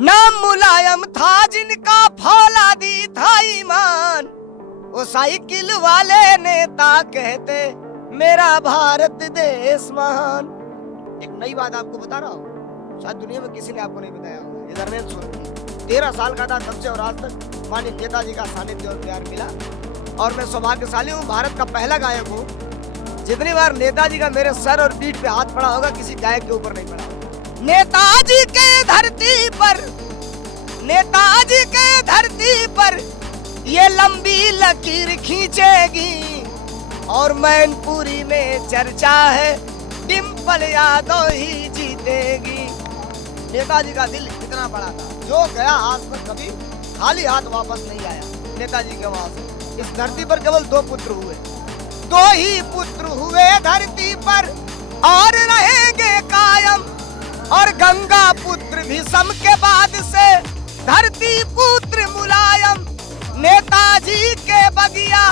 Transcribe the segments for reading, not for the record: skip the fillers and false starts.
नाम मुलायम था जिनका फौलादी था ईमान, वो साइकिल वाले नेता कहते मेरा भारत देश महान। एक नई बात आपको बता रहा हूँ, शायद दुनिया में किसी ने आपको नहीं बताया होगा। धर्मेंद्र सोलंकी 13 साल का था तब से और आज तक माननीय नेताजी का सानिध्य और प्यार मिला, और मैं सौभाग्यशाली हूँ, भारत का पहला गायक हूँ जितनी बार नेताजी का मेरे सर और पीठ पे हाथ पड़ा होगा किसी गायक के ऊपर नहीं पड़ा होगा। नेताजी के धरती पर, नेताजी के धरती पर ये लंबी लकीर खींचेगी, और मैनपुरी में चर्चा है डिंपल यादव ही जीतेगी। नेताजी का दिल इतना बड़ा था, जो गया आज तक कभी खाली हाथ वापस नहीं आया। नेताजी के वहां से इस धरती पर केवल 2 पुत्र हुए, 2 ही पुत्र हुए धरती पर और रहेंगे कायम, और गंगा पुत्र भीष्म के बाद से धरती पुत्र मुलायम। नेताजी के बगिया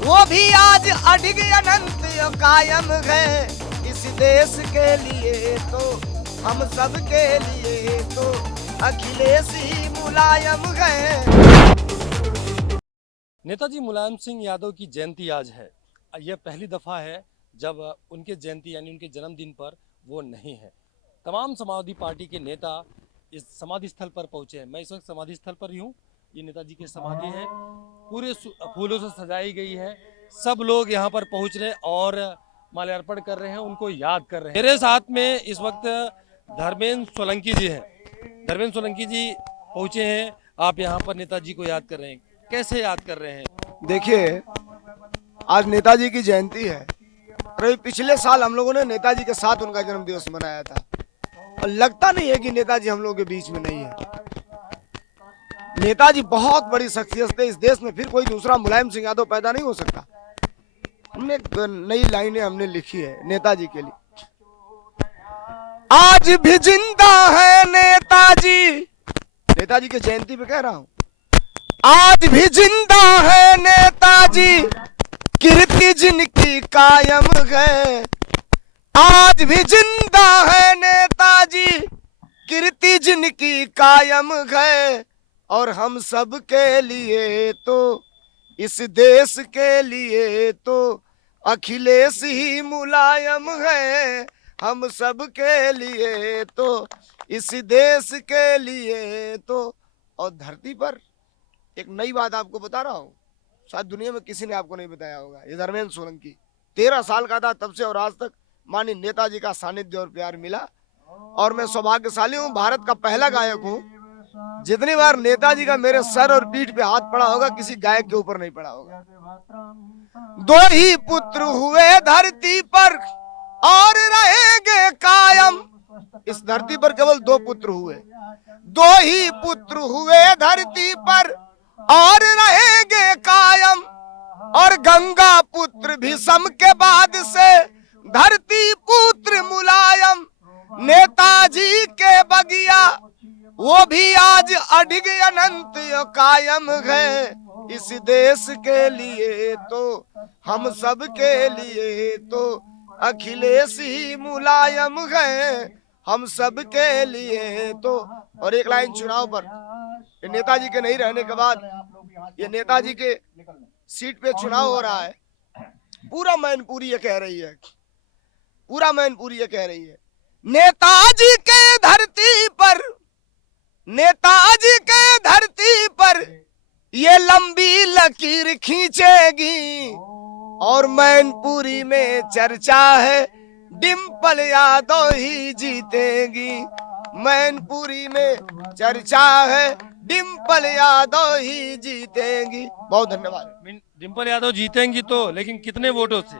वो भी आज अडिग अनंत कायम है। इस देश के लिए तो हम सब के लिए तो अखिलेश ही मुलायम है। नेताजी मुलायम सिंह यादव की जयंती आज है। यह पहली दफ़ा है जब उनके जयंती यानी उनके जन्मदिन पर वो नहीं है। तमाम समाजवादी पार्टी के नेता इस समाधि स्थल पर पहुंचे हैं। मैं इस वक्त समाधि स्थल पर ही हूँ। ये नेताजी की समाधि है, पूरे फूलों से सजाई गई है। सब लोग यहाँ पर पहुँच रहे हैं और माल्यार्पण कर रहे हैं, उनको याद कर रहे हैं। मेरे साथ में इस वक्त धर्मेंद्र सोलंकी जी हैं। धर्मेंद्र सोलंकी जी पहुँचे हैं, आप यहाँ पर नेताजी को याद कर रहे हैं, कैसे याद कर रहे हैं? देखिए, आज नेताजी की जयंती है। रवि, पिछले साल हम लोगों ने नेताजी के साथ उनका जन्म दिवस मनाया था, और लगता नहीं है कि नेताजी हम लोगों के बीच में नहीं है। नेताजी बहुत बड़ी शख्सियत है, इस देश में फिर कोई दूसरा मुलायम सिंह यादव पैदा नहीं हो सकता। हमने नई लाइनें हमने लिखी है नेताजी के लिए। आज भी जिंदा है नेताजी, नेताजी की जयंती पे कह रहा हूं, आज भी जिंदा है नेताजी, कीर्ति जिनकी कायम है। आज भी जिंदा है नेताजी, कीर्ति जिनकी कायम है, और हम सब के लिए तो इस देश के लिए तो अखिलेश ही मुलायम है। हम सब के लिए तो इस देश के लिए तो। और धरती पर एक नई बात आपको बता रहा हूँ, शायद दुनिया में किसी ने आपको नहीं बताया होगा। ये धर्मेंद्र सोलंकी 13 साल का था तब से और आज तक माननीय नेताजी का सानिध्य और प्यार मिला, और मैं सौभाग्यशाली हूँ, भारत का पहला गायक हूँ जितनी बार नेताजी का मेरे सर और पीठ पे हाथ पड़ा होगा किसी गायक के ऊपर नहीं पड़ा होगा। 2 ही पुत्र हुए धरती पर और रहेंगे कायम। इस धरती पर केवल 2 पुत्र हुए, 2 ही पुत्र हुए धरती पर और रहेंगे कायम, और गंगा पुत्र भीष्म के बाद से धरती पुत्र मुलायम। नेताजी के बगिया वो भी आज अडिग अनंत कायम है। इस देश के लिए तो हम सब के लिए तो अखिलेश ही मुलायम है। हम सब के लिए तो। और एक लाइन चुनाव पर, नेताजी के नहीं रहने के बाद ये नेताजी के सीट पे चुनाव हो रहा है, पूरा मैनपुरी ये कह रही है, पूरा मैनपुरी ये कह रही है, नेताजी के धरती पर, नेताजी के धरती पर ये लंबी लकीर खींचेगी, और मैनपुरी में चर्चा है डिंपल यादव ही जीतेगी। मैनपुरी में चर्चा है डिंपल यादव ही जीतेंगी। बहुत धन्यवाद। डिंपल यादव जीतेंगी तो, लेकिन कितने वोटों से?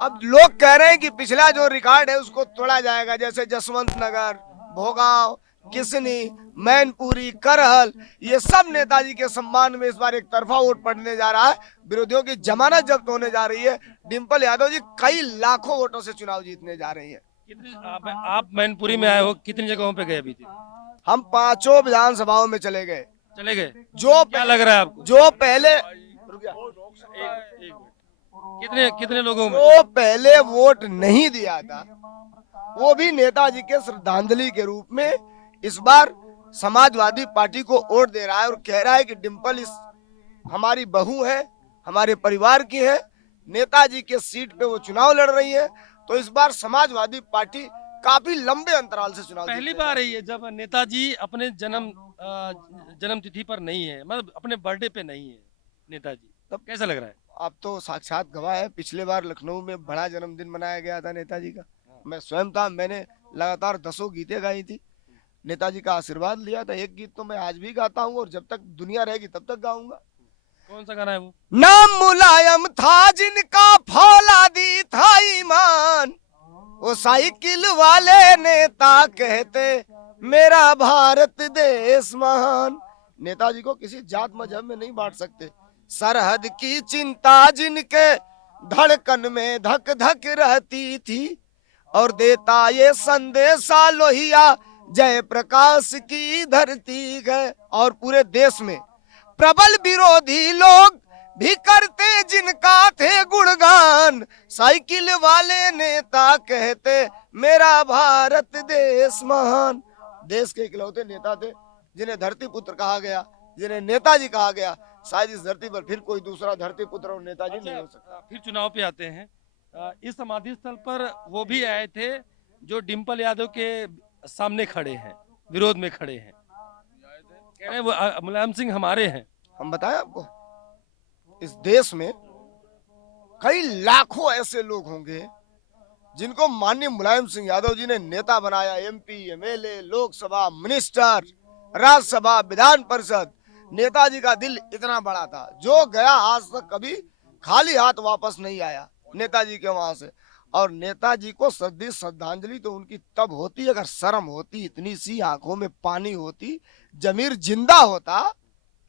अब लोग कह रहे हैं कि पिछला जो रिकॉर्ड है उसको तोड़ा जाएगा, जैसे जसवंत नगर, भोगांव, किसनी, मैनपुरी, करहल, ये सब नेताजी के सम्मान में इस बार एक तरफा वोट पड़ने जा रहा है। विरोधियों की जमानत जब्त होने जा रही है। डिंपल यादव जी कई लाखों वोटों से चुनाव जीतने जा रही है। आप मैनपुरी में आए हो, कितनी जगहों पे गए अभी? हम 5 विधानसभाओं में चले गए। जो क्या लग रहा है आपको? जो पहले कितने लोगों में जो पहले वोट नहीं दिया था, वो भी नेताजी के श्रद्धांजलि के रूप में इस बार समाजवादी पार्टी को वोट दे रहा है और कह रहा है कि डिम्पल इस हमारी बहू है, हमारे परिवार की है, नेताजी के सीट पे वो चुनाव लड़ रही है, तो इस बार समाजवादी पार्टी काफी लंबे अंतराल से चुनाव पहली जीतेगा। बार है ये जब नेताजी अपने जन्म तिथि पर नहीं है, मतलब अपने बर्थडे पे नहीं है नेताजी, तब कैसा लग रहा है? आप तो साक्षात गवाह है, पिछले बार लखनऊ में बड़ा जन्मदिन मनाया गया था नेताजी का। मैं स्वयं था, मैंने लगातार 10 गीतें गाई थी, नेताजी का आशीर्वाद लिया था। एक गीत तो मैं आज भी गाता हूँ और जब तक दुनिया रहेगी तब तक गाऊंगा। कौन सा गाना है वो? नाम मुलायम था जिनका, फौलादी था ईमान, वो साइकिल वाले नेता कहते मेरा भारत देश महान। नेताजी को किसी जात मजहब में नहीं बांट सकते। सरहद की चिंता जिनके धड़कन में धक धक रहती थी, और देता ये संदेशा लोहिया जय प्रकाश की धरती है। और पूरे देश में प्रबल विरोधी लोग भी करते जिनका थे गुणगान, साइकिल वाले नेता कहते मेरा भारत देश महान। देश के इकलौते नेता थे जिन्हें धरती पुत्र कहा गया, जिन्हें नेताजी कहा गया। शायद इस धरती पर फिर कोई दूसरा धरती पुत्र और नेताजी नहीं हो सकता। फिर चुनाव पे आते हैं। इस समाधि स्थल पर वो भी आए थे जो डिम्पल यादव के सामने खड़े हैं, विरोध में खड़े हैं, कह रहे हैं वो मुलायम सिंह हमारे हैं। हम बताएं आपको, इस देश में कई लाखों ऐसे लोग होंगे जिनको माननीय मुलायम सिंह यादव जी ने नेता बनाया। MP, MLA, Lok Sabha, minister, Rajya Sabha, Vidhan Parishad. Netaji का दिल इतना बड़ा था, जो गया आज तक कभी खाली हाथ वापस नहीं आया नेताजी के वहां से। और नेताजी को सदी श्रद्धांजलि तो उनकी तब होती अगर शर्म होती, इतनी सी आंखों में पानी होती, जमीर जिंदा होता।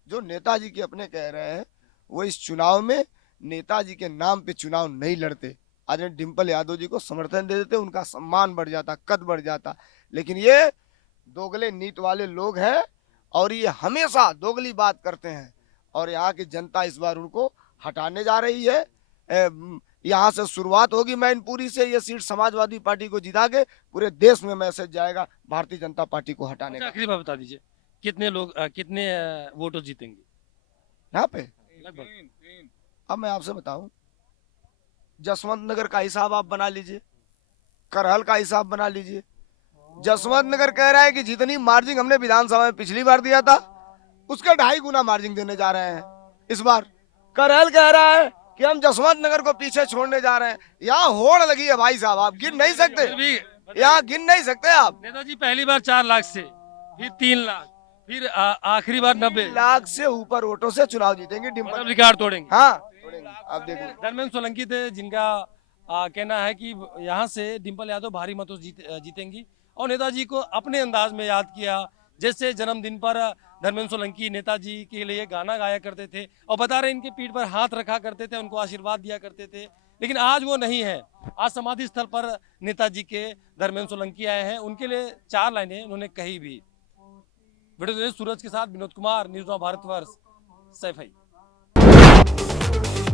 जो नेताजी के अपने कह रहे हैं वो इस चुनाव में नेताजी के नाम पे चुनाव नहीं लड़ते। आज डिम्पल यादव जी को समर्थन दे देते, उनका सम्मान बढ़ जाता, कद बढ़ जाता। लेकिन ये दोगले नीत वाले लोग हैं और ये हमेशा दोगली बात करते हैं। और यहाँ की जनता इस बार उनको हटाने जा रही है। यहाँ से शुरुआत होगी मैनपुरी से। ये सीट समाजवादी पार्टी को जिता के पूरे देश में मैसेज जाएगा भारतीय जनता पार्टी को हटाने का। आखिरी बात बता दीजिए, कितने लोग कितने वोटों जीतेंगे यहाँ पे? लगभग अब मैं आपसे बताऊं, जसवंत नगर का हिसाब आप बना लीजिए, करहल का हिसाब बना लीजिए। जसवंत नगर कह रहा है कि जितनी मार्जिन हमने विधानसभा में पिछली बार दिया था उसका 2.5 गुना मार्जिन देने जा रहे हैं इस बार। करहल कह रहा है कि हम जसवंत नगर को पीछे छोड़ने जा रहे हैं। यहाँ होड़ लगी है भाई साहब, आप गिन नहीं सकते, यहाँ गिन नहीं सकते आप। नेताजी पहली बार 4 लाख से, फिर 3 लाख, फिर आखिरी बार 90 लाख से ऊपर वोटों से चुनाव जीतेंगे डिम्पल, रिकॉर्ड तोड़ेंगे। हाँ तोड़ेंगे, आप देखो। धर्मेंद्र सोलंकी थे जिनका कहना है कि यहाँ से डिम्पल यादव भारी मतों जीतेंगी। और नेताजी को अपने अंदाज में याद किया, जैसे जन्मदिन पर धर्मेंद्र सोलंकी नेताजी के लिए गाना गाया करते थे और बता रहे इनके पीठ पर हाथ रखा करते थे, उनको आशीर्वाद दिया करते थे। लेकिन आज वो नहीं है। आज समाधि स्थल पर नेताजी के धर्मेंद्र सोलंकी आए हैं, उनके लिए 4 लाइनें उन्होंने कही भी। वीडियो सूरज के साथ विनोद कुमार, न्यूज़ नाउ भारतवर्ष, सैफई।